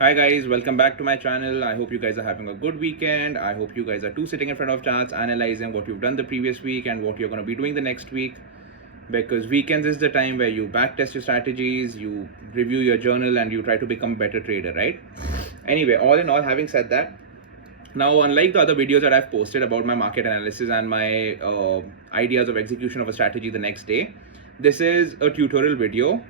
Hi guys, welcome back to my channel. I hope you guys are having a good weekend. I hope you guys are too sitting in front of charts analyzing what you've done the previous week and what you're going to be doing the next week, because weekends is the time where you backtest your strategies, you review your journal, and you try to become a better trader, right? Anyway, all in all, having said that, now unlike the other videos that I've posted about my market analysis and my ideas of execution of a strategy the next day, this is a tutorial video.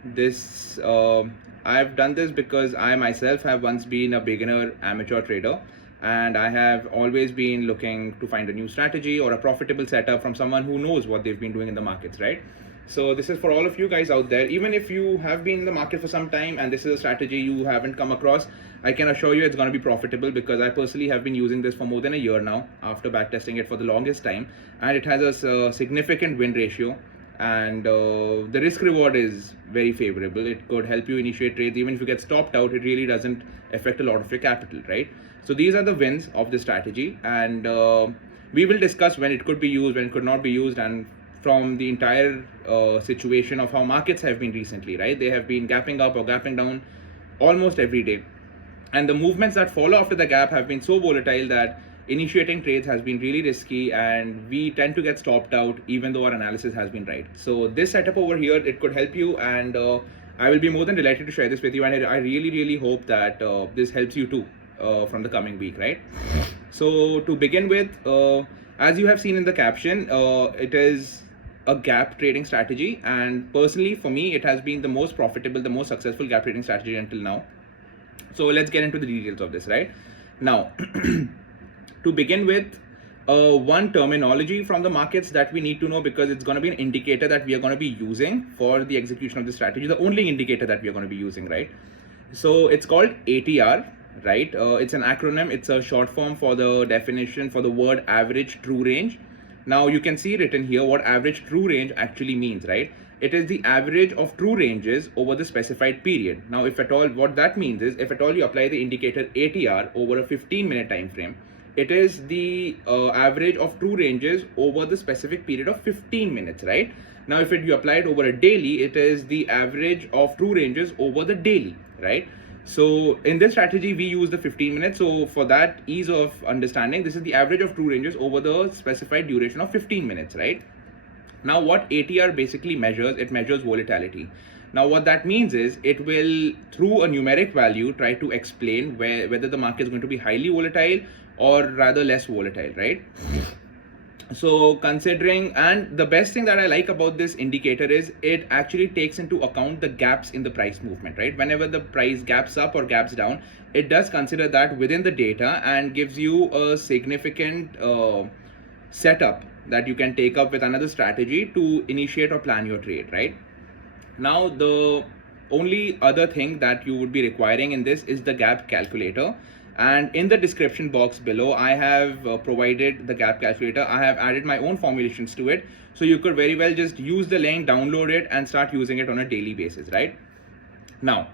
I've done this because I myself have once been a beginner amateur trader, and I have always been looking to find a new strategy or a profitable setup from someone who knows what they've been doing in the markets, right? So this is for all of you guys out there. Even if you have been in the market for some time and this is a strategy you haven't come across, I can assure you it's going to be profitable, because I personally have been using this for more than a year now after backtesting it for the longest time, and it has a significant win ratio, and the risk reward is very favorable. It could help you initiate trades. Even if you get stopped out, it really doesn't affect a lot of your capital, right? So these are the wins of the strategy, and we will discuss when it could be used, when it could not be used, and from the entire situation of how markets have been recently, right? They have been gapping up or gapping down almost every day, and the movements that follow after the gap have been so volatile that initiating trades has been really risky, and we tend to get stopped out even though our analysis has been right. So this setup over here, it could help you, and I will be more than delighted to share this with you, and I really hope that this helps you too from the coming week, right? So to begin with, as you have seen in the caption, it is a gap trading strategy, and personally for me it has been the most profitable, the most successful gap trading strategy until now. So let's get into the details of this right now. To begin with, one terminology from the markets that we need to know, because it's going to be an indicator that we are going to be using for the execution of the strategy, the only indicator that we are going to be using, right? So it's called ATR, right? It's an acronym. It's a short form for the definition for the word average true range. Now you can see written here what average true range actually means, right? It is the average of true ranges over the specified period. Now, if at all, what that means is, if at all you apply the indicator ATR over a 15-minute time frame, it is the average of true ranges over the specific period of 15 minutes, right? Now, if you apply it over a daily, it is the average of true ranges over the daily, right? So in this strategy, we use the 15 minutes. So for that ease of understanding, this is the average of true ranges over the specified duration of 15 minutes, right? Now, what ATR basically measures, it measures volatility. Now, what that means is it will, through a numeric value, try to explain whether the market is going to be highly volatile or rather less volatile, right? So considering, and the best thing that I like about this indicator is it actually takes into account the gaps in the price movement, right? Whenever the price gaps up or gaps down, it does consider that within the data and gives you a significant setup that you can take up with another strategy to initiate or plan your trade, right? Now, the only other thing that you would be requiring in this is the gap calculator. And in the description box below, I have provided the gap calculator. I have added my own formulations to it. So you could very well just use the link, download it, and start using it on a daily basis, right? Now,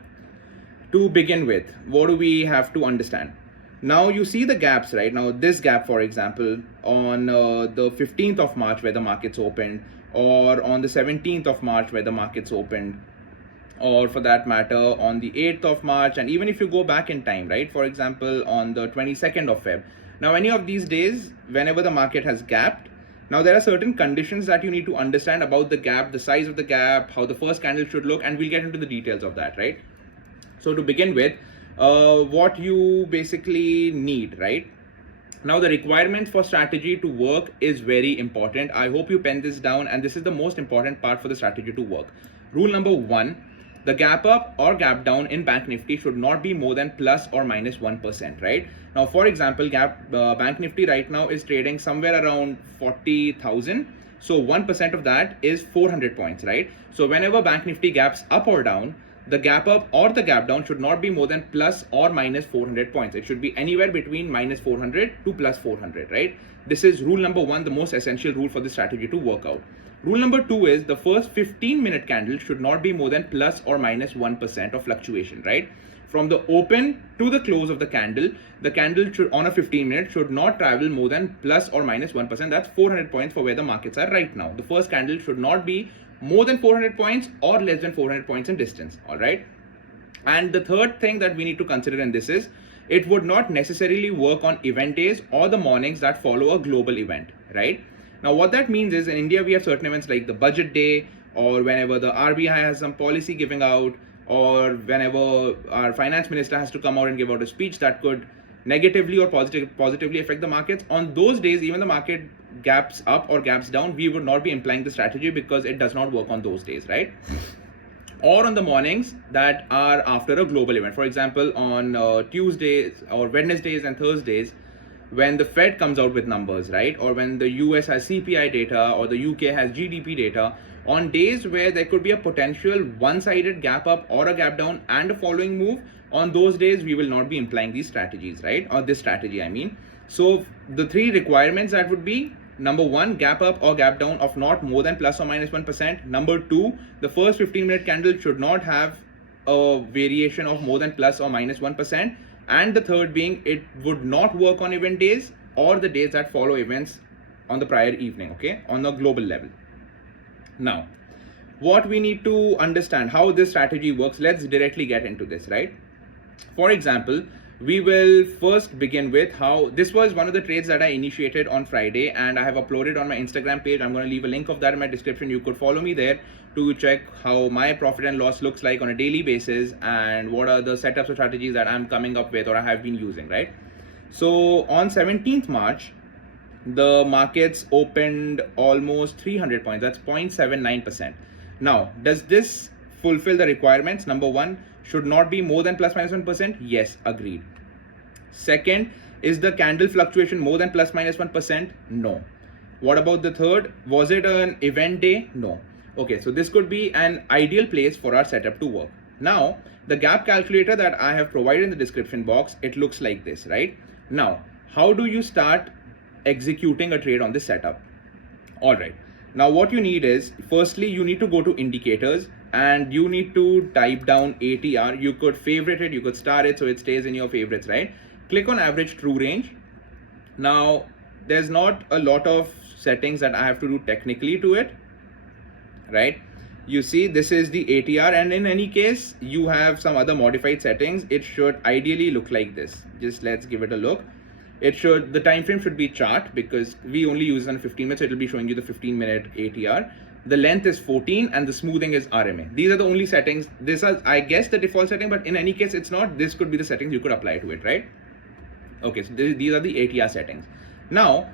to begin with, what do we have to understand? Now you see the gaps, right? Now this gap, for example, on the 15th of March where the markets opened, or on the 17th of March where the markets opened, or for that matter on the 8th of March, and even if you go back in time, right, for example on the 22nd of Feb. Now any of these days, whenever the market has gapped, now there are certain conditions that you need to understand about the gap, the size of the gap, how the first candle should look, and we'll get into the details of that, right? So to begin with, what you basically need, right? Now, the requirement for strategy to work is very important. I hope you pen this down, and this is the most important part for the strategy to work. Rule number one, the gap up or gap down in Banknifty should not be more than plus or minus 1%, right? Now, for example, Banknifty right now is trading somewhere around 40,000. So 1% of that is 400 points, right? So whenever Banknifty gaps up or down, the gap up or the gap down should not be more than plus or minus 400 points. It should be anywhere between minus 400 to plus 400, right? This is rule number one, the most essential rule for the strategy to work out. Rule number two is the first 15-minute candle should not be more than plus or minus 1% of fluctuation, right? From the open to the close of the candle should, on a 15-minute, should not travel more than plus or minus 1%. That's 400 points for where the markets are right now. The first candle should not be more than 400 points or less than 400 points in distance, all right? And the third thing that we need to consider in this is it would not necessarily work on event days or the mornings that follow a global event, right? Now, what that means is in India, we have certain events like the budget day, or whenever the RBI has some policy giving out, or whenever our finance minister has to come out and give out a speech that could negatively or positively affect the markets. On those days, even the market gaps up or gaps down, we would not be implying the strategy because it does not work on those days, right? Or on the mornings that are after a global event. For example, on Tuesdays or Wednesdays and Thursdays, when the Fed comes out with numbers, right? Or when the US has CPI data or the UK has GDP data, on days where there could be a potential one-sided gap up or a gap down and a following move, on those days, we will not be implying these strategies, right? Or this strategy, I mean. So the three requirements that would be: number one, gap up or gap down of not more than plus or minus 1%. Number two, the first 15-minute candle should not have a variation of more than plus or minus 1%. And the third being, it would not work on event days or the days that follow events on the prior evening, okay, on a global level. Now, what we need to understand how this strategy works, let's directly get into this, right? For example, we will first begin with how this was one of the trades that I initiated on Friday, and I have uploaded on my Instagram page. I'm going to leave a link of that in my description. You could follow me there to check how my profit and loss looks like on a daily basis and what are the setups or strategies that I'm coming up with or I have been using, right? So on 17th March, the markets opened almost 300 points. That's 0.79%. Now, does this fulfill the requirements? Number one, should not be more than plus minus 1%. Yes, agreed. Second, is the candle fluctuation more than plus minus 1%? No. What about the third? Was it an event day? No. Okay, so this could be an ideal place for our setup to work. Now, the gap calculator that I have provided in the description box, it looks like this, right? Now, how do you start executing a trade on this setup? All right. Now, what you need is, firstly, you need to go to indicators and you need to type down ATR. You could favorite it, you could star it so it stays in your favorites, right? Click on average true range. Now, there's not a lot of settings that I have to do technically to it, right? You see, this is the ATR, and in any case, you have some other modified settings. It should ideally look like this. Just let's give it a look. It should, the time frame should be chart because we only use it on 15 minutes. So it will be showing you the 15-minute ATR. The length is 14 and the smoothing is RMA. These are the only settings. This is, I guess, the default setting, but in any case, it's not. This could be the settings you could apply to it, right? Okay, so these are the ATR settings. Now,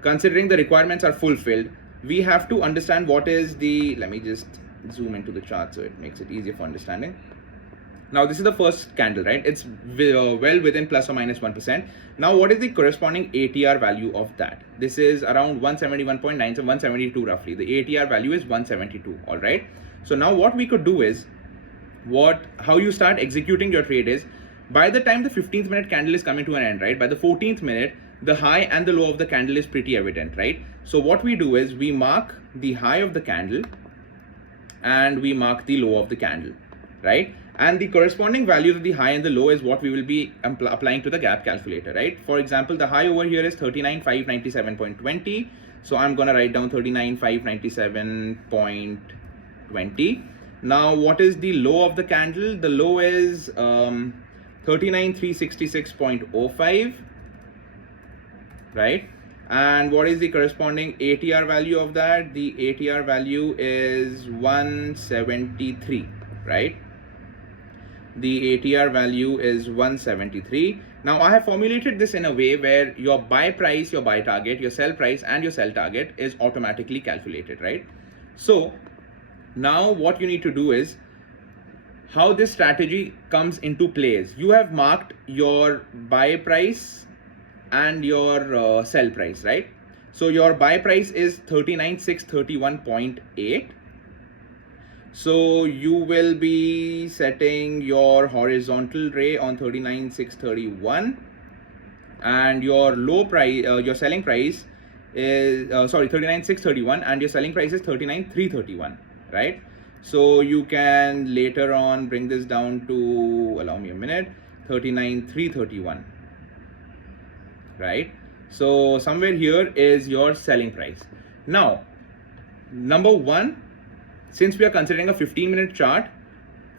considering the requirements are fulfilled, we have to understand what is the, let me just zoom into the chart so it makes it easier for understanding. Now, this is the first candle, right? It's well within plus or minus 1%. Now, what is the corresponding ATR value of that? This is around 171.9, so 172 roughly. The ATR value is 172, all right? So now what we could do is, how you start executing your trade is, by the time the 15th minute candle is coming to an end, right? By the 14th minute, the high and the low of the candle is pretty evident, right? So what we do is we mark the high of the candle and we mark the low of the candle, right? And the corresponding values of the high and the low is what we will be applying to the gap calculator, right? For example, the high over here is 39,597.20. So I'm going to write down 39,597.20. Now, what is the low of the candle? The low is 39,366.05, right? And what is the corresponding ATR value of that? The ATR value is 173, right? The ATR value is 173. Now, I have formulated this in a way where your buy price, your buy target, your sell price, and your sell target is automatically calculated, right? So now what you need to do is, how this strategy comes into play is, you have marked your buy price and your sell price, right? So your buy price is 39,631.8. So you will be setting your horizontal ray on 39,631, and your low price, your selling price is 39,631, and your selling price is 39,331, right? So you can later on bring this down to, allow me a minute, 39,331, right? So somewhere here is your selling price. Now, number one, since we are considering a 15-minute chart,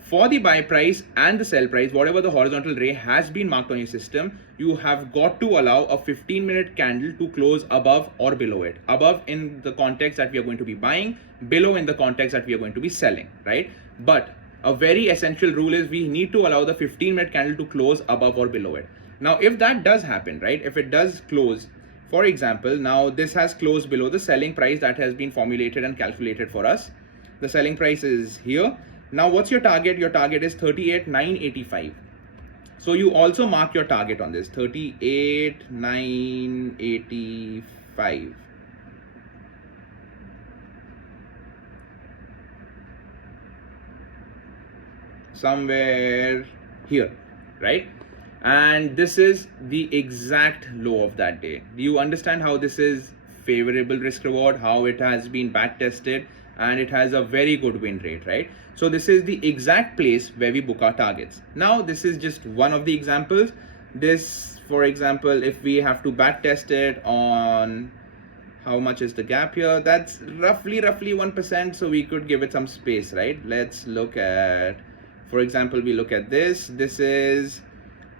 for the buy price and the sell price, whatever the horizontal ray has been marked on your system, you have got to allow a 15-minute candle to close above or below it. Above in the context that we are going to be buying, below in the context that we are going to be selling, right? But a very essential rule is we need to allow the 15-minute candle to close above or below it. Now, if that does happen, right, if it does close, for example, now this has closed below the selling price that has been formulated and calculated for us. The selling price is here. Now, what's your target? Your target is 38,985. So you also mark your target on this, 38,985. Somewhere here, right? And this is the exact low of that day. Do you understand how this is favorable risk reward, how it has been back tested, and it has a very good win rate, right? So this is the exact place where we book our targets. Now, this is just one of the examples. This, for example, if we have to back test it on how much is the gap here, that's roughly 1%. So we could give it some space, right? Let's look at, for example, we look at this. This is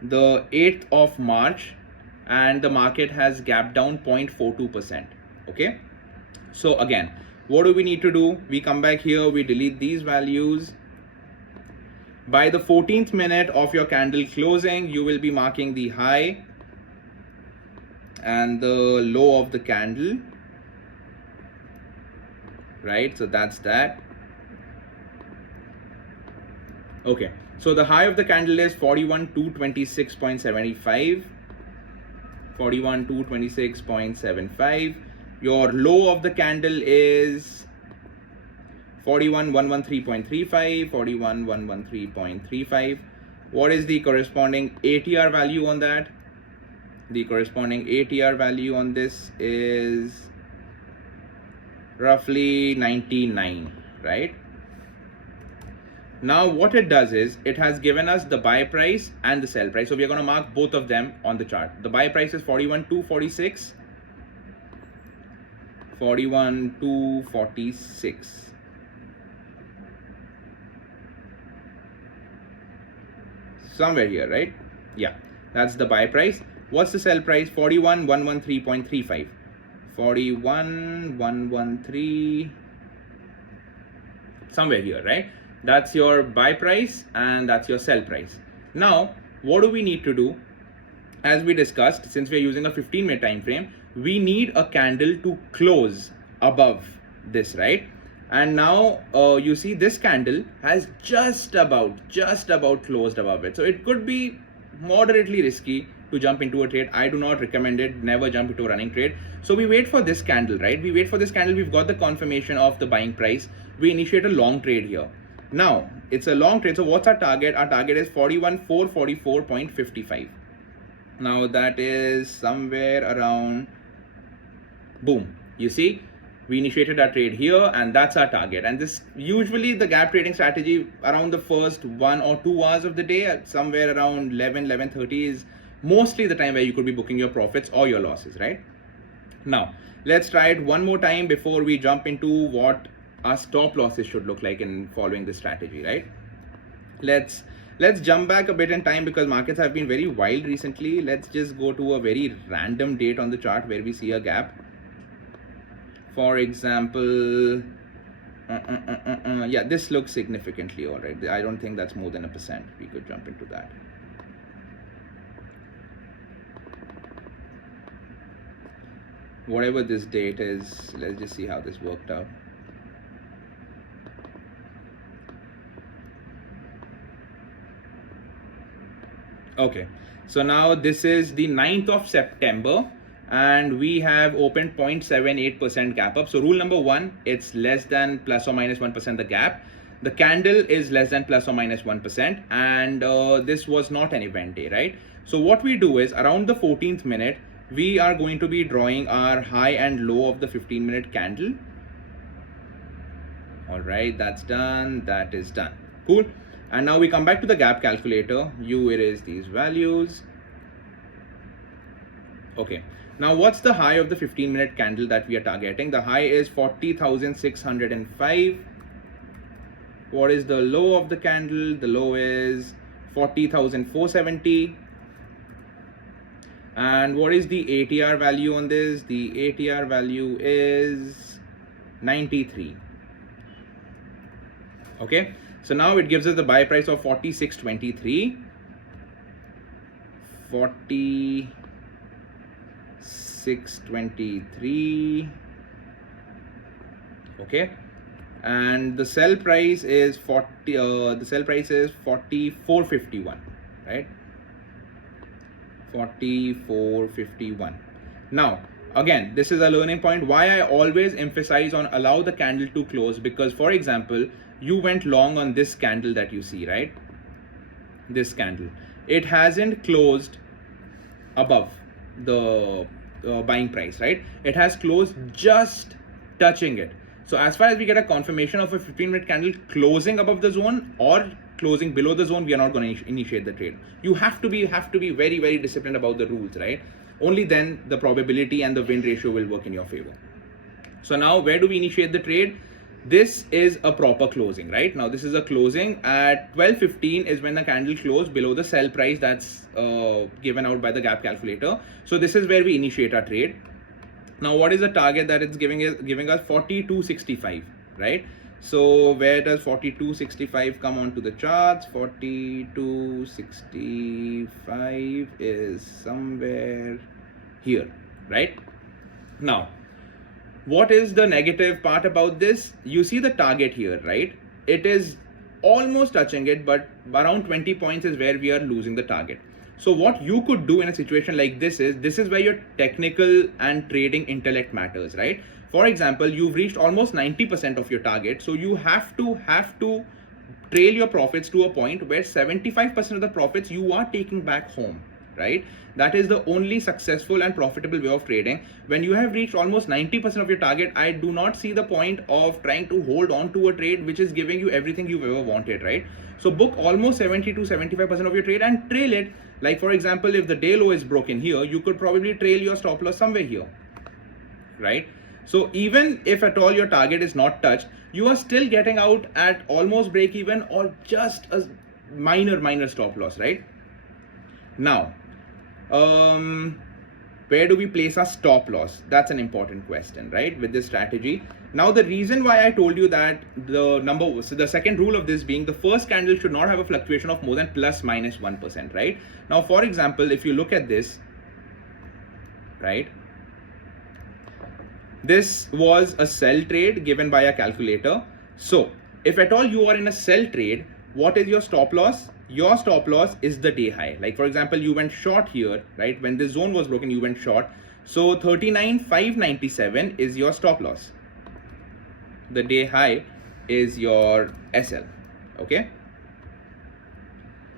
the 8th of March and the market has gapped down 0.42%. Okay. So again, what do we need to do? We come back here, we delete these values. By the 14th minute of your candle closing, you will be marking the high and the low of the candle, right? So that's that. Okay, so the high of the candle is 41,226.75, 41,226.75. Your low of the candle is 41,113.35, 41,113.35. What is the corresponding ATR value on that? The corresponding ATR value on this is roughly 99, right? Now what it does is it has given us the buy price and the sell price. So we are going to mark both of them on the chart. The buy price is 41,246, 41,246. Somewhere here, right? Yeah, that's the buy price. What's the sell price? 41,113.35. 41,113. Somewhere here, right? That's your buy price and that's your sell price. Now, what do we need to do? As we discussed, since we're using a 15-minute time frame, we need a candle to close above this, right? And now you see this candle has just about closed above it. So it could be moderately risky to jump into a trade. I do not recommend it. Never jump into a running trade. So we wait for this candle, right? We wait for this candle. We've got the confirmation of the buying price. We initiate a long trade here. Now it's a long trade. So what's our target? Our target is 41,444.55. Now that is somewhere around, boom, you see, we initiated our trade here and that's our target. And this usually the gap trading strategy around the first 1 or 2 hours of the day, somewhere around 11:30 is mostly the time where you could be booking your profits or your losses, right? Now let's try it one more time before we jump into what our stop losses should look like in following this strategy, right? Let's jump back a bit in time because markets have been very wild recently. Let's just go to a very random date on the chart where we see a gap. For example, yeah, this looks significantly all right. I don't think that's more than 1%. We could jump into that. Whatever this date is, let's just see how this worked out. Okay, so now this is the 9th of September and we have opened 0.78% gap up. So rule number 1, it's less than plus or minus 1% the gap. The candle is less than plus or minus 1% and this was not an event day, right? So what we do is around the 14th minute, we are going to be drawing our high and low of the 15-minute candle. All right, that's done. That is done. Cool. And now we come back to the gap calculator. You erase these values. Okay. Now what's the high of the 15-minute candle that we are targeting? The high is 40,605. What is the low of the candle? The low is 40,470. And what is the ATR value on this? The ATR value is 93. Okay, so now it gives us the buy price of 46.23. 46.23. Okay, and the sell price is 44.51, right? 44.51. Now again, this is a learning point why I always emphasize on allow the candle to close, because for example, you went long on this candle that you see, right? This candle, it hasn't closed above the buying price, right? It has closed just touching it. So as far as we get a confirmation of a 15-minute candle closing above the zone or closing below the zone, we are not going to initiate the trade. You have to be very, very disciplined about the rules, right? Only then the probability and the win ratio will work in your favor. So now where do we initiate the trade? This is a proper closing, right? Now this is a closing at 12:15 is when the candle closed below the sell price that's given out by the gap calculator. So this is where we initiate our trade. Now what is the target that it's giving us? 42.65, right? So where does 42.65 come onto the charts? 42.65 is somewhere here, right? Now what is the negative part about this? You see the target here, right? It is almost touching it, but around 20 points is where we are losing the target. So what you could do in a situation like this is where your technical and trading intellect matters, right? For example, you've reached almost 90% of your target, so you have to trail your profits to a point where 75% of the profits you are taking back home, right? That is the only successful and profitable way of trading. When you have reached almost 90% of your target, I do not see the point of trying to hold on to a trade which is giving you everything you've ever wanted, right? So book almost 70 to 75% of your trade and trail it. Like for example, if the day low is broken here, you could probably trail your stop loss somewhere here, right? So even if at all your target is not touched, you are still getting out at almost break even or just a minor stop loss, right? Now, where do we place our stop loss? That's an important question, right? With this strategy. Now, the reason why I told you that so the second rule of this being the first candle should not have a fluctuation of more than plus minus 1%, right? Now, for example, if you look at this, right? This was a sell trade given by a calculator. So if at all you are in a sell trade, what is your stop loss? Your stop loss is the day high. Like for example, you went short here, right? When this zone was broken, you went short. So 39,597 is your stop loss. The day high is your SL, okay?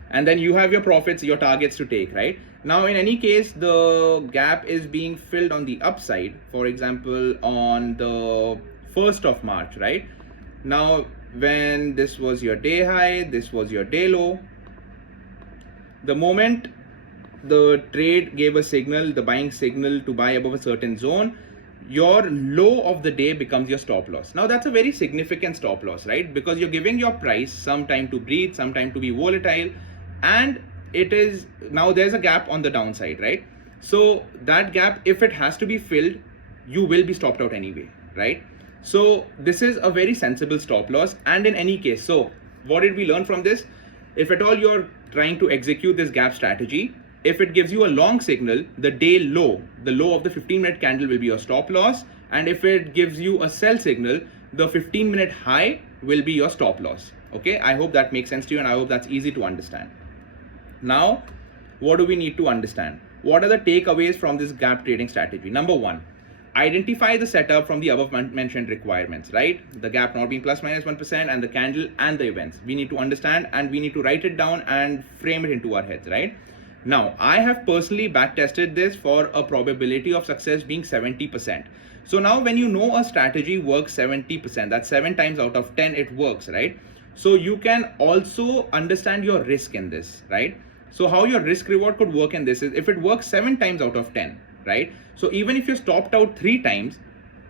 And then you have your profits, your targets to take, right? Now, in any case, the gap is being filled on the upside, for example, on the 1st of March, right? Now, when this was your day high, this was your day low. The moment the trade gave a signal, the buying signal to buy above a certain zone, your low of the day becomes your stop loss. Now, that's a very significant stop loss, right? Because you're giving your price some time to breathe, some time to be volatile, and it is now there's a gap on the downside, right? So that gap, if it has to be filled, you will be stopped out anyway, right? So this is a very sensible stop loss. And in any case, so what did we learn from this? If at all you're trying to execute this gap strategy, if it gives you a long signal, the day low, the low of the 15-minute candle will be your stop loss. And if it gives you a sell signal, the 15-minute high will be your stop loss. Okay, I hope that makes sense to you, and I hope that's easy to understand. Now, what do we need to understand? What are the takeaways from this gap trading strategy? Number one, identify the setup from the above mentioned requirements, right? The gap not being plus minus 1% and the candle and the events. We need to understand and we need to write it down and frame it into our heads, right? Now, I have personally backtested this for a probability of success being 70%. So now when you know a strategy works 70%, that's 7 times out of 10 it works, right? So you can also understand your risk in this, right? So how your risk reward could work in this is if it works 7 times out of 10, right? So even if you stopped out 3 times,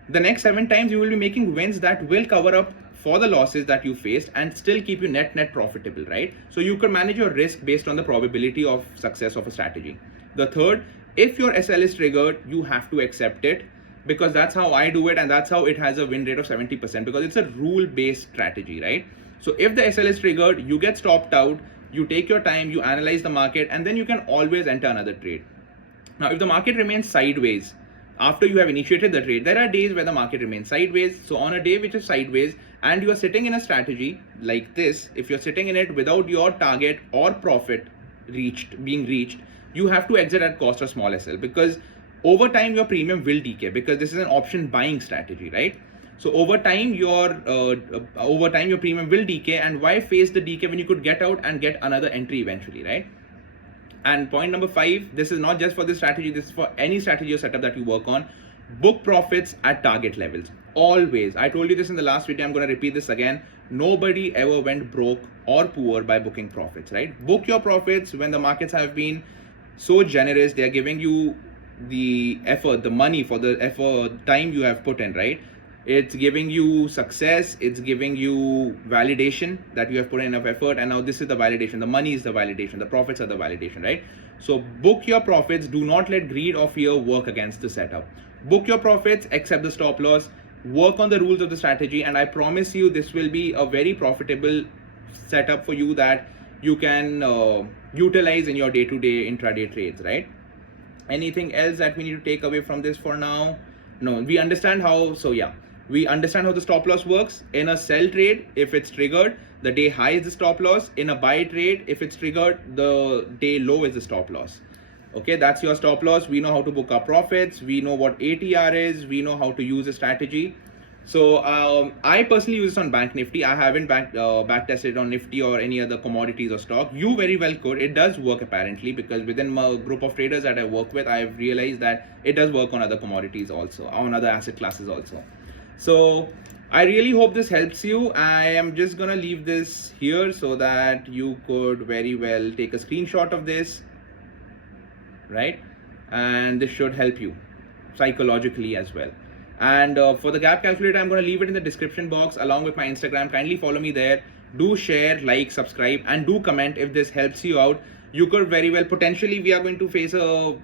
the next 7 times you will be making wins that will cover up for the losses that you faced and still keep you net profitable, right? So you can manage your risk based on the probability of success of a strategy. The third, if your SL is triggered, you have to accept it, because that's how I do it, and that's how it has a win rate of 70%, because it's a rule-based strategy, right? So if the SL is triggered, you get stopped out, you take your time, you analyze the market, and then you can always enter another trade. Now, if the market remains sideways after you have initiated the trade, there are days where the market remains sideways. So on a day which is sideways and you are sitting in a strategy like this, if you're sitting in it without your target or profit being reached, you have to exit at cost or small SL, because over time your premium will decay, because this is an option buying strategy, right? So over time your premium will decay, and why face the decay when you could get out and get another entry eventually, right? And point number 5, this is not just for this strategy, this is for any strategy or setup that you work on. Book profits at target levels. Always. I told you this in the last video, I'm going to repeat this again. Nobody ever went broke or poor by booking profits, right? Book your profits when the markets have been so generous. They are giving you the effort, the money for the effort, time you have put in, right? It's giving you success, it's giving you validation that you have put in enough effort, and now this is the validation. The money is the validation, the profits are the validation, right? So book your profits. Do not let greed or fear work against the setup. Book your profits, accept the stop loss, work on the rules of the strategy, and I promise you this will be a very profitable setup for you that you can utilize in your day-to-day intraday trades, right? Anything else that we need to take away from this for now? No, we understand how, we understand how the stop loss works. In a sell trade, if it's triggered, the day high is the stop loss. In a buy trade, if it's triggered, the day low is the stop loss. Okay, that's your stop loss. We know how to book our profits. We know what ATR is. We know how to use a strategy. So I personally use this on Banknifty. I haven't back-tested on Nifty or any other commodities or stock. You very well could. It does work apparently, because within my group of traders that I work with, I've realized that it does work on other commodities also, on other asset classes also. So I really hope this helps you. I am just gonna leave this here so that you could very well take a screenshot of this, right? And this should help you psychologically as well. And for the gap calculator, I'm going to leave it in the description box along with my Instagram. Kindly follow me there. Do share, like, subscribe, and do comment if this helps you out. You could very well, potentially, we are going to face a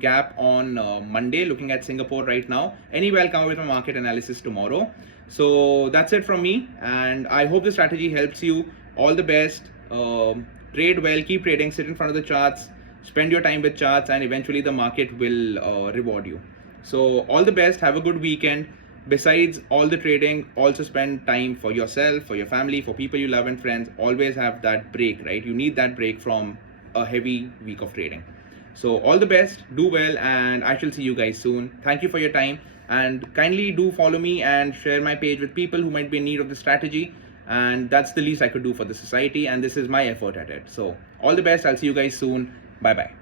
gap on Monday, looking at Singapore right now. Anyway, I'll come up with my market analysis tomorrow. So that's it from me. And I hope the strategy helps you. All the best. Trade well, keep trading, sit in front of the charts, spend your time with charts, and eventually the market will reward you. So all the best, have a good weekend. Besides all the trading, also spend time for yourself, for your family, for people you love and friends. Always have that break, right? You need that break from a heavy week of trading. So all the best, do well, and I shall see you guys soon. Thank you for your time, and kindly do follow me and share my page with people who might be in need of the strategy. And that's the least I could do for the society, and this is my effort at it. So all the best, I'll see you guys soon. Bye bye.